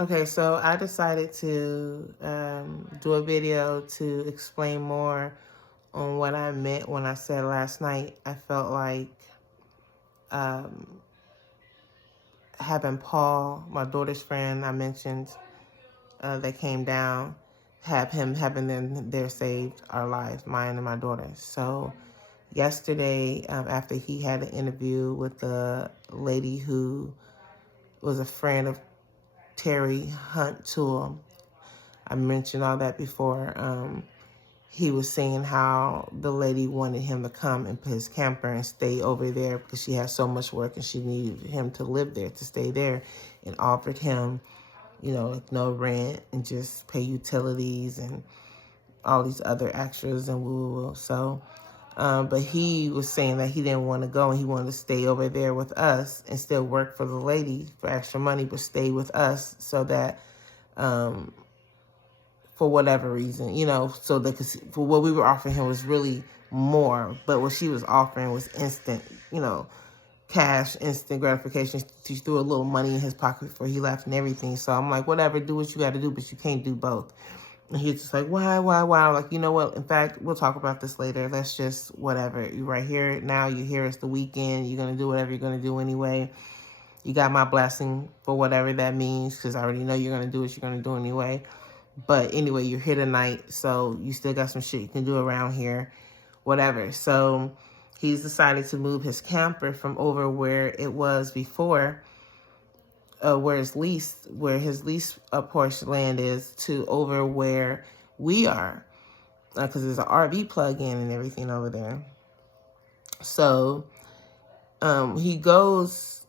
Okay, so I decided to do a video to explain more on what I meant when I said last night. I felt like um, having Paul, my daughter's friend, I mentioned that came down, having them there saved our lives, mine and my daughter's. So yesterday, after he had an interview with the lady who was a friend of Terry Hunt Tool, I mentioned all that before. He was saying how the lady wanted him to come and put his camper and stay over there because she had so much work and she needed him to live there, to stay there, and offered him, like no rent and just pay utilities and all these other extras and woo. So, but he was saying that he didn't want to go and he wanted to stay over there with us and still work for the lady for extra money, but stay with us so that, for whatever reason, so that for what we were offering him was really more, but what she was offering was instant, cash, instant gratification. She threw a little money in his pocket before he left and everything. So I'm like, whatever, do what you got to do, but you can't do both. And he's just like, why? I'm like, you know what? In fact, we'll talk about this later. Let's just, whatever. You're right here now. You're here. It's the weekend. You're going to do whatever you're going to do anyway. You got my blessing for whatever that means because I already know you're going to do what you're going to do anyway. But anyway, you're here tonight, so you still got some shit you can do around here, whatever. So he's decided to move his camper from over where it was before, where his lease portion land is, to over where we are, because there's an RV plug-in and everything over there. So he goes,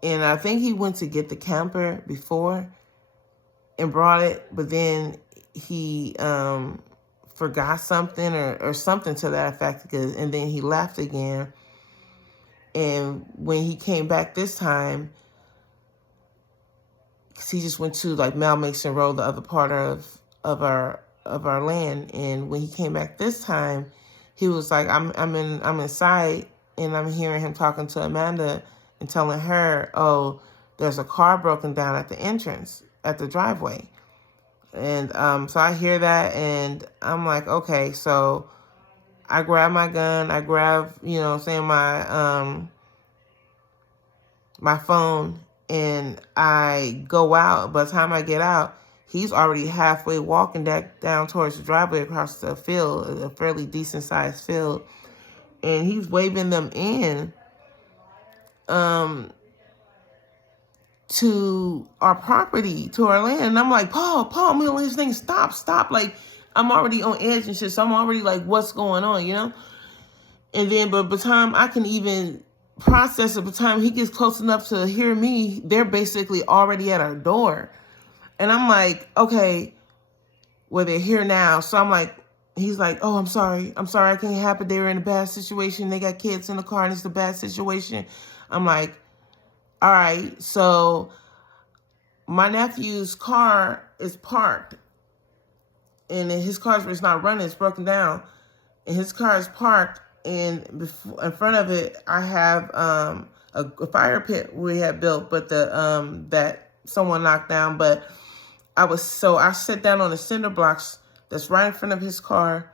and I think he went to get the camper before and brought it, but then he forgot something or something to that effect, and then he left again. And when he came back this time, he just went to like Mason Road, the other part of our land. And when he came back this time, he was like, I'm inside, and I'm hearing him talking to Amanda and telling her, oh, there's a car broken down at the entrance, at the driveway. And so I hear that, and I'm like, okay. So I grab my gun, I grab, my phone, and I go out. By the time I get out, he's already halfway walking down towards the driveway across the field, a fairly decent sized field, and he's waving them in to our property, to our land. And I'm like, Paul, I'm gonna let this thing stop. Like, I'm already on edge and shit, so I'm already like, what's going on, And then, but by the time I can even process it, by the time he gets close enough to hear me, they're basically already at our door. And I'm like, okay, well, they're here now. So I'm like, he's like, oh, I'm sorry, I can't help it. They were in a bad situation. They got kids in the car and it's a bad situation. I'm like, all right, so my nephew's car is parked, and his car is not running, it's broken down, and his car is parked, and in front of it, I have a fire pit we had built, but that someone knocked down. But I sit down on the cinder blocks that's right in front of his car,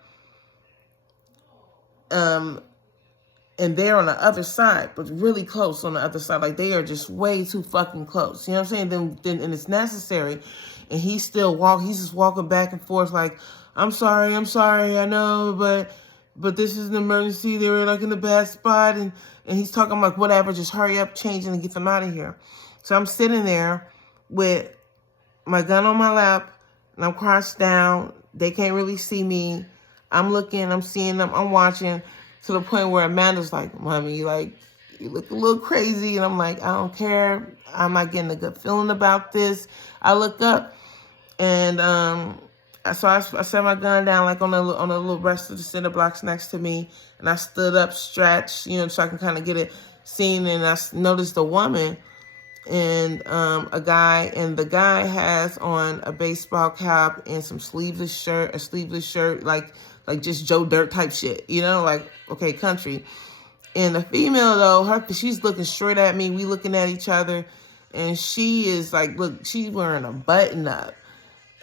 and they're on the other side, but really close on the other side. Like, they are just way too fucking close. You know what I'm saying? Then and it's necessary. And he's just walking back and forth like, I'm sorry, I know, but this is an emergency. They were like in the bad spot. And he's talking, I'm like, whatever, just hurry up, change, and get them out of here. So I'm sitting there with my gun on my lap, and I'm crouched down. They can't really see me. I'm looking, I'm seeing them, I'm watching, to the point where Amanda's like, Mommy, like, you look a little crazy. And I'm like, I don't care. I'm not getting a good feeling about this. I look up, and so I set my gun down, like on a little rest of the cinder blocks next to me, and I stood up, stretched, so I can kind of get it seen. And I noticed a woman and a guy, and the guy has on a baseball cap and some sleeveless shirt, like just Joe Dirt type shit, like, okay, country. And the female, though, she's looking straight at me. We looking at each other, And she is like, look, she's wearing a button up,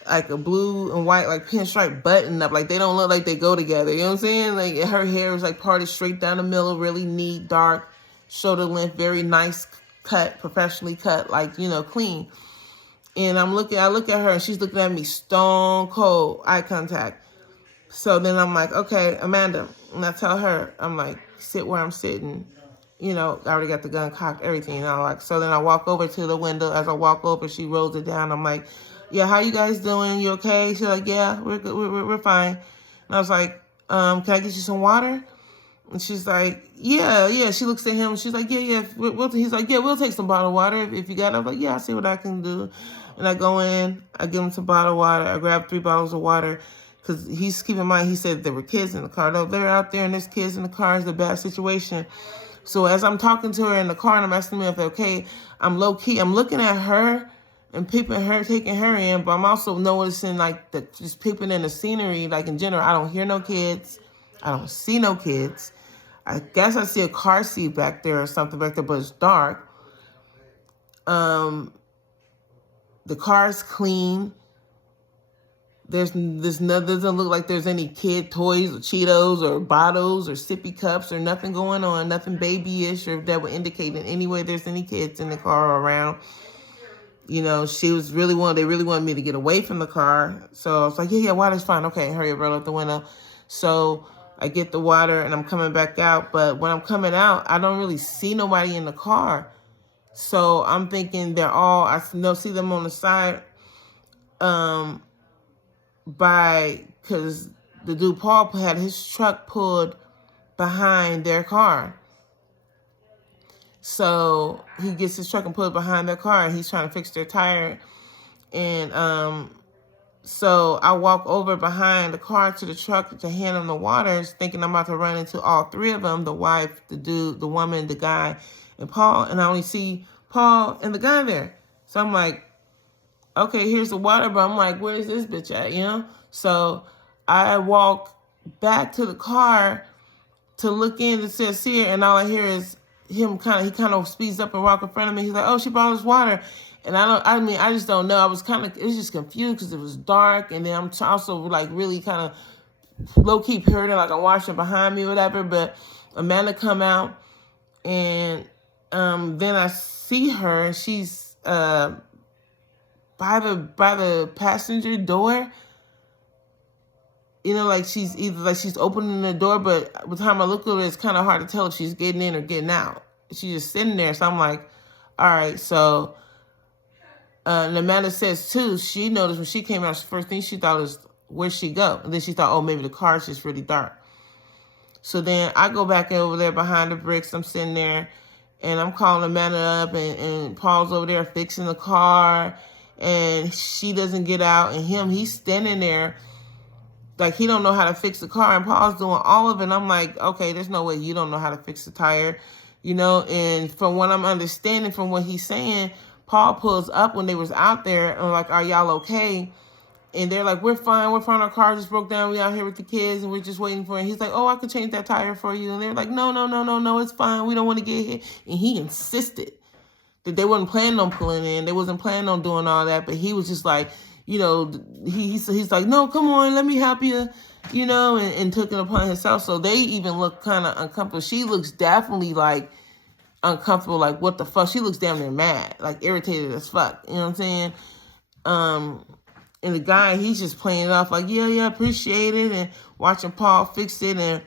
like a blue and white, like pinstripe button up. Like they don't look like they go together. You know what I'm saying? Like her hair is like parted straight down the middle, really neat, dark, shoulder length, very nice cut, professionally cut, like, you know, clean. And I look at her and she's looking at me stone cold, eye contact. So then I'm like, okay, Amanda, and I tell her, I'm like, sit where I'm sitting. You know, I already got the gun cocked, everything. And I'm like, so then I walk over to the window. As I walk over, she rolls it down. I'm like, yeah, how you guys doing? You okay? She's like, yeah, we're good. We're fine. And I was like, can I get you some water? And she's like, yeah. She looks at him. She's like, yeah. He's like, yeah, we'll take some bottled water if you got it. I'm like, yeah, I'll see what I can do. And I go in, I give him some bottled water. I grab 3 bottles of water because keep in mind, he said there were kids in the car. No, they're out there and there's kids in the car. It's a bad situation. So as I'm talking to her in the car and I'm asking her if okay, I'm low key. I'm looking at her and peeping her, taking her in, but I'm also noticing like just peeping in the scenery, like in general. I don't hear no kids. I don't see no kids. I guess I see a car seat back there or something back there, but it's dark. The car's clean. Doesn't look like there's any kid toys or Cheetos or bottles or sippy cups or nothing going on, nothing babyish or that would indicate in any way there's any kids in the car or around. You know, they really wanted me to get away from the car. So I was like, yeah, water's fine. Okay, hurry up, roll up the window. So I get the water and I'm coming back out. But when I'm coming out, I don't really see nobody in the car. So I'm thinking I see them on the side, because the dude Paul had his truck pulled behind their car. So he gets his truck and pulled behind their car and he's trying to fix their tire. And so I walk over behind the car to the truck to hand him the waters, thinking I'm about to run into all 3 of them, the wife, the dude, the woman, the guy, and Paul. And I only see Paul and the guy there. So I'm like, okay, here's the water, but I'm like, where's this bitch at, you know? So I walk back to the car to look in to see her, and all I hear is him he kind of speeds up and walk in front of me. He's like, oh, she brought us water. And I just don't know. It was just confused because it was dark, and then I'm also like really kind of low-key period, like I'm watching behind me or whatever, but Amanda come out, and then I see her, and she's by the passenger door. You know, like she's opening the door, but by the time I look at her, it's kind of hard to tell if she's getting in or getting out. She's just sitting there. So I'm like, all right. So and Amanda says, too, she noticed when she came out, the first thing she thought was, where'd she go? And then she thought, oh, maybe the car's just really dark. So then I go back over there behind the bricks. I'm sitting there, and I'm calling Amanda up, and Paul's over there fixing the car, and she doesn't get out, and he's standing there like he don't know how to fix the car, and Paul's doing all of it. And I'm like, okay, there's no way you don't know how to fix the tire, you know? And from what I'm understanding from what he's saying, Paul pulls up when they was out there and like, are y'all okay? And they're like, we're fine. Our car just broke down. We out here with the kids and we're just waiting for it. And he's like, oh, I could change that tire for you. And they're like, no, it's fine. We don't want to get hit. And he insisted that they wasn't planning on pulling in. They wasn't planning on doing all that. But he was just like, you know, he's like, no, come on, let me help you, you know, and took it upon himself. So they even look kind of uncomfortable. She looks definitely like uncomfortable, like what the fuck. She looks damn near mad, like irritated as fuck. You know what I'm saying? And the guy, he's just playing it off like, yeah, appreciate it, and watching Paul fix it. And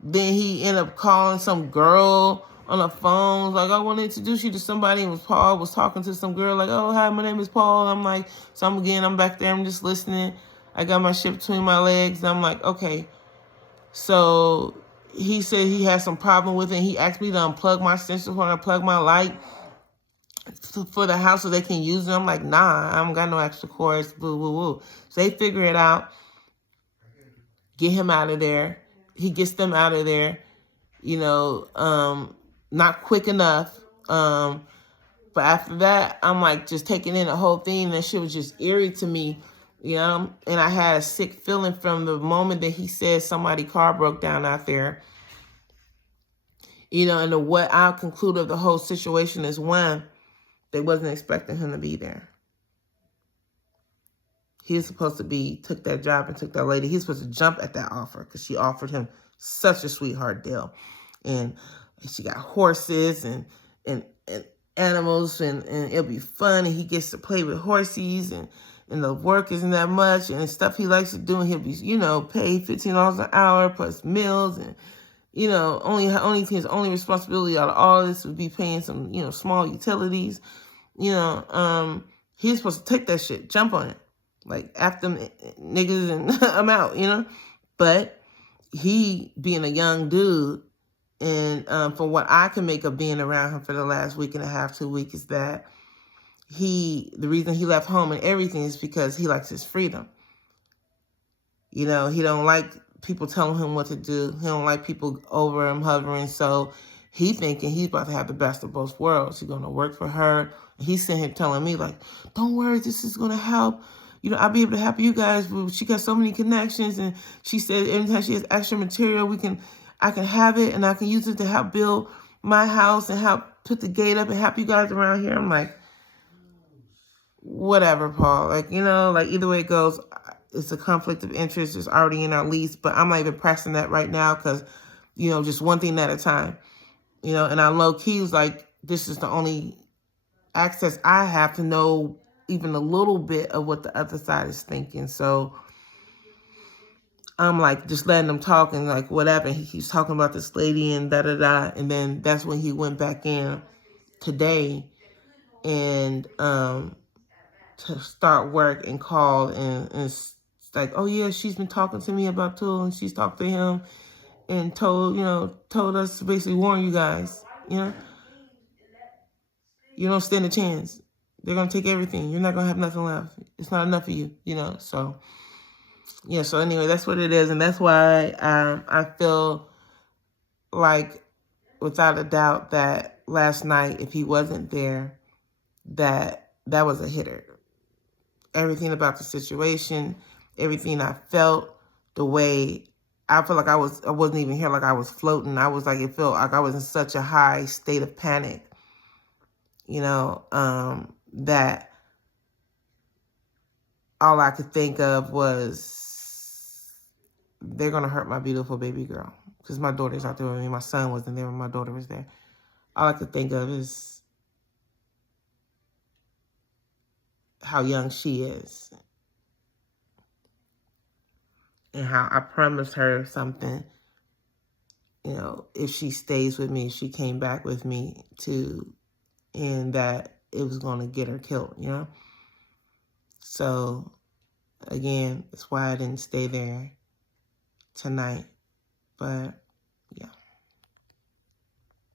then he ended up calling some girl on the phone, like, I want to introduce you to somebody. And Paul was talking to some girl, like, oh, hi, my name is Paul. I'm like, so I'm back there, I'm just listening. I got my shit between my legs. And I'm like, okay. So he said he had some problem with it. He asked me to unplug my sensor when I plug my light for the house so they can use it. I'm like, nah, I don't got no extra cords, boo, boo, boo. So they figure it out, get him out of there. He gets them out of there, you know, not quick enough. But after that, I'm like just taking in the whole thing. And that shit was just eerie to me, you know. And I had a sick feeling from the moment that he said somebody's car broke down out there. You know, and what I conclude of the whole situation is, one, They wasn't expecting him to be there. He was supposed to took that job and took that lady. He was supposed to jump at that offer because she offered him such a sweetheart deal. And she got horses and animals, and it'll be fun, and he gets to play with horses, and the work isn't that much, and stuff he likes to do, and he'll be, paid $15 an hour plus meals, and his only responsibility out of all this would be paying some, small utilities. He was supposed to take that shit, jump on it, like after them niggas, and I'm out, But he, being a young dude, and from what I can make of being around him for the last week and a half, 2 weeks, is that the reason he left home and everything is because he likes his freedom. He don't like people telling him what to do. He don't like people over him hovering. So he thinking he's about to have the best of both worlds. He's going to work for her. And he's sitting here telling me, like, don't worry, this is going to help. I'll be able to help you guys. She got so many connections. And she said anytime she has extra material, I can have it, and I can use it to help build my house and help put the gate up and help you guys around here. I'm like, whatever, Paul. Like, either way it goes, it's a conflict of interest. It's already in our lease, but I'm not even pressing that right now because, just one thing at a time, and I low key was like, this is the only access I have to know even a little bit of what the other side is thinking. So I'm like, just letting him talk and like whatever. He keeps talking about this lady and da-da-da. And then that's when he went back in today and to start work and called and it's like, oh yeah, she's been talking to me about Tool, and she's talked to him and told us to basically warn you guys, you don't stand a chance. They're going to take everything. You're not going to have nothing left. It's not enough of you, so yeah. So anyway, that's what it is. And that's why I feel like without a doubt that last night, if he wasn't there, that was a hitter. Everything about the situation, everything I felt, the way I felt like I wasn't even here, like I was floating. I was like, it felt like I was in such a high state of panic, that all I could think of was they're going to hurt my beautiful baby girl because my daughter's not there with me. My son wasn't there when my daughter was there. All I could think of is how young she is and how I promised her something, if she stays with me, if she came back with me and that it was going to get her killed, So, again, that's why I didn't stay there tonight. But